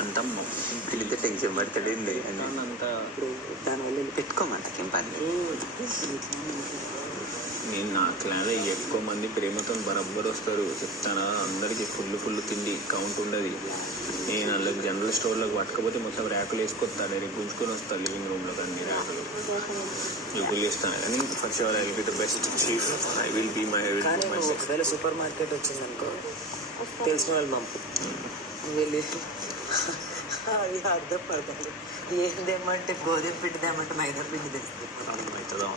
అంత పిలితే టెన్షన్ పడతాడు అంత ఇప్పుడు దానివల్ల పెట్టుకోమంటకేం పని. నేను నా క్లాన్లో ఎక్కువ మంది ప్రేమతో బరబ్బర్ వస్తారు చెప్తానా. అందరికీ ఫుల్ తిండి కౌంట్ ఉండదు. నేను వాళ్ళకి జనరల్ స్టోర్లోకి పట్టకపోతే మొత్తం ర్యాకులు వేసుకొస్తాను. డైరెక్ట్ గుంజుకొని వస్తాను లివింగ్ రూమ్లో అన్ని ర్యాకులు యూపుల్ చేస్తాను. కానీ for sure I will be the best chief. I will be my ఒకవేళ సూపర్ మార్కెట్ వచ్చిందనుకో తెలిసిన వాళ్ళు పంపు వెళ్ళి అవి అర్థం పడతారు. ఏందేమంటే గోధుమ పిండి తేమంటే మైదా పిండి తెస్తుంది అవుతుందా.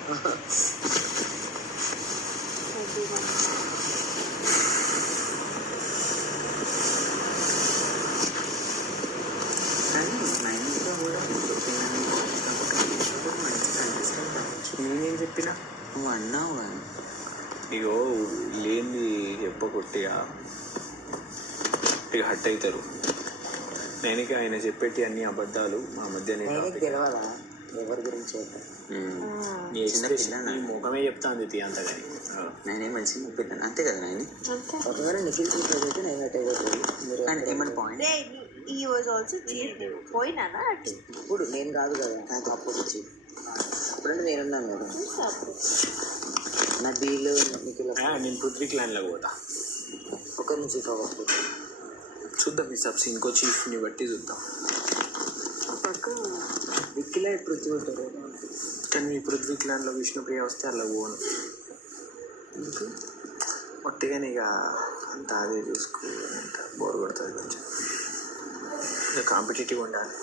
నేనేం చెప్పినా నువ్వు అన్నావు ఇగో లేని చెప్ప కొట్టిగా ఇక హట్ అవుతారు. నేను ఆయన చెప్పేటి అన్ని అబద్ధాలు మా మధ్య తెలియదా ఎవరి గురించి నీ ముఖమే చెప్తాను తీ అంతగాని. నేనే మంచి పిల్లాను అంతే కదా నేను. ఒకవేళ నిఖిల్ సీక్రెట్ అయితే నేను అట్ అయిపోతుంది. ఏమన్నా పాయింట్ ఇప్పుడు నేను కాదు కదా నాకు అపోజిట్ ఇప్పుడంటే నేనున్నాను కదా. నా బీలు నిఖిల్ నేను పృథ్వీ క్లాన్లోకి పోతా. ఒకరి నుంచి కావచ్చు చూద్దాం ఈ సబ్స్ ఇంకో చీఫ్ని బట్టి చూద్దాం. పక్క నిఖిలే పృథ్వీ ఉంటారు. కానీ మీ పృథ్వీ క్లాన్లో విష్ణుప్రియ వస్తే అలా పోను. ఎందుకు ఒట్టిగానే ఇక అంత అదే చూసుకో అంత బోర్ కొడుతుంది. కొంచెం ఇక కాంపిటేటివ్ ఉండాలి.